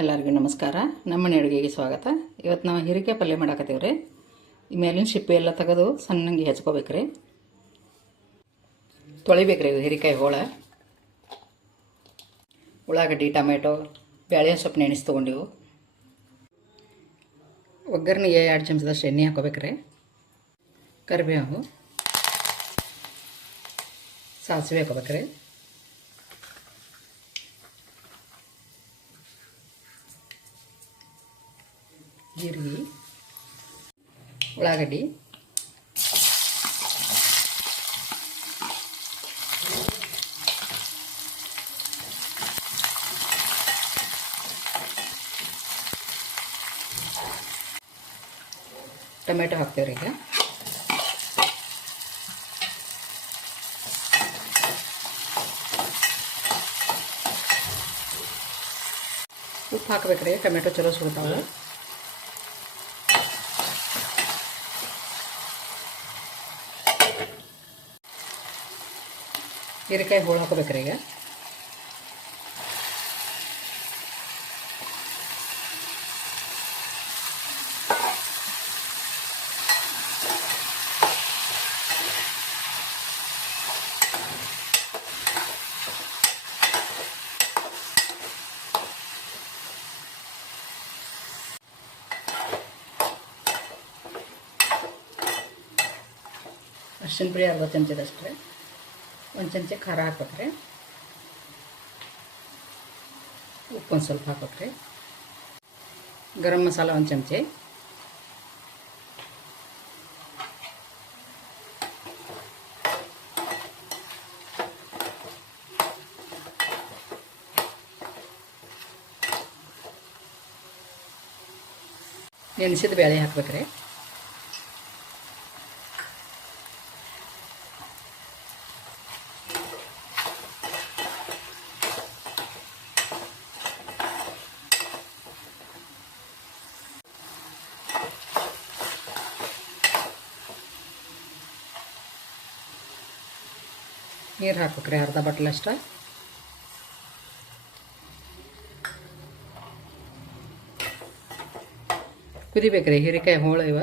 ಎಲ್ಲರಿಗೂ ನಮಸ್ಕಾರ. ನಮ್ಮನೆ ಅಡುಗೆಗೆ ಸ್ವಾಗತ. ಇವತ್ತು ನಾವು ಹೀರೆಕಾಯಿ ಪಲ್ಯ ಮಾಡಾಕತ್ತೀವಿ ರೀ. ಈ ಮೇಲಿನ ಸಿಪ್ಪೆ ಎಲ್ಲ ತೆಗೆದು ಸಣ್ಣಂಗೆ ಹೆಚ್ಕೋಬೇಕು ರೀ. ತೊಳಿಬೇಕು ರೀ ಹೀರೆಕಾಯಿ ಹೋಳ. ಉಳ್ಳಾಗಡ್ಡಿ, ಟೊಮೆಟೊ, ಬ್ಯಾಳೆ ಸೊಪ್ಪು ನೆನೆಸಿ ತೊಗೊಂಡಿವು. ಒಗ್ಗರಣೆಗೆ 2 ಚಮಚದಷ್ಟು ಎಣ್ಣೆ ಹಾಕೋಬೇಕು ರೀ. ಕರಿಬೇವು, ಸಾಸಿವೆ ಹಾಕೋಬೇಕು ರೀ. ಜೀರಿಗೆ, ಉಳ್ಳಾಗಡ್ಡಿ, ಟೊಮೆಟೊ ಹಾಕ್ತೇವ್ರಿ. ಈಗ ಉಪ್ಪು ಹಾಕ್ಬೇಕ್ರಿ. ಟೊಮೆಟೊ ಚಲೋ ಸುಡ್ತಾವೆ. ಹೀರೆಕಾಯಿ ಹೋಳು ಹಾಕೋಬೇಕ್ರಿ. ಈಗ ಅರ್ಶಿನ ಪುಡಿ 60 ಚಮಚದಷ್ಟು ರೀ. 1 ಚಮಚ ಖಾರ ಹಾಕ್ಬೇಕ್ರಿ. ಉಪ್ಪು ಒಂದು ಸ್ವಲ್ಪ ಹಾಕ್ಬೇಕ್ರಿ. ಗರಂ ಮಸಾಲ 1 ಚಮಚ. ನೆನೆಸಿದ ಬೇಳೆ ಹಾಕ್ಬೇಕ್ರಿ. ನೀರು ಹಾಕ್ಬೇಕ್ರಿ. ಅರ್ಧ ಬಟ್ಲಷ್ಟು. ಕುದಿಬೇಕ್ರಿ ಹೀರೆಕಾಯಿ ಹೋಳು ಇವ.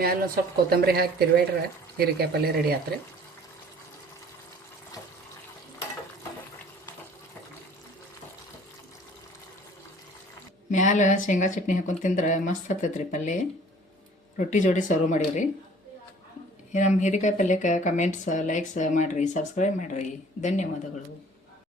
ಮ್ಯಾಲ ಒಂದು ಸ್ವಲ್ಪ ಕೊತ್ತಂಬರಿ ಹಾಕಿ ತಿರುವೇಡ್ರೆ ಹೀರೆಕಾಯಿ ಪಲ್ಯ ರೆಡಿ ಆತ್ರಿ. ಮ್ಯಾಲ ಶೇಂಗಾ ಚಟ್ನಿ ಹಾಕೊಂಡು ತಿಂದ್ರೆ ಮಸ್ತ್ ಹತ್ತೈತ್ರಿ ಪಲ್ಯ. ರೊಟ್ಟಿ ಜೋಡಿ ಸರ್ವ್ ಮಾಡೀವ್ರಿ. ನಮ್ಮ ಹೀರೆಕಾಯಿ ಪಲ್ಯಕ್ಕೆ ಕಮೆಂಟ್ಸ್, ಲೈಕ್ಸ್ ಮಾಡಿರಿ, ಸಬ್ಸ್ಕ್ರೈಬ್ ಮಾಡಿರಿ. ಧನ್ಯವಾದಗಳು.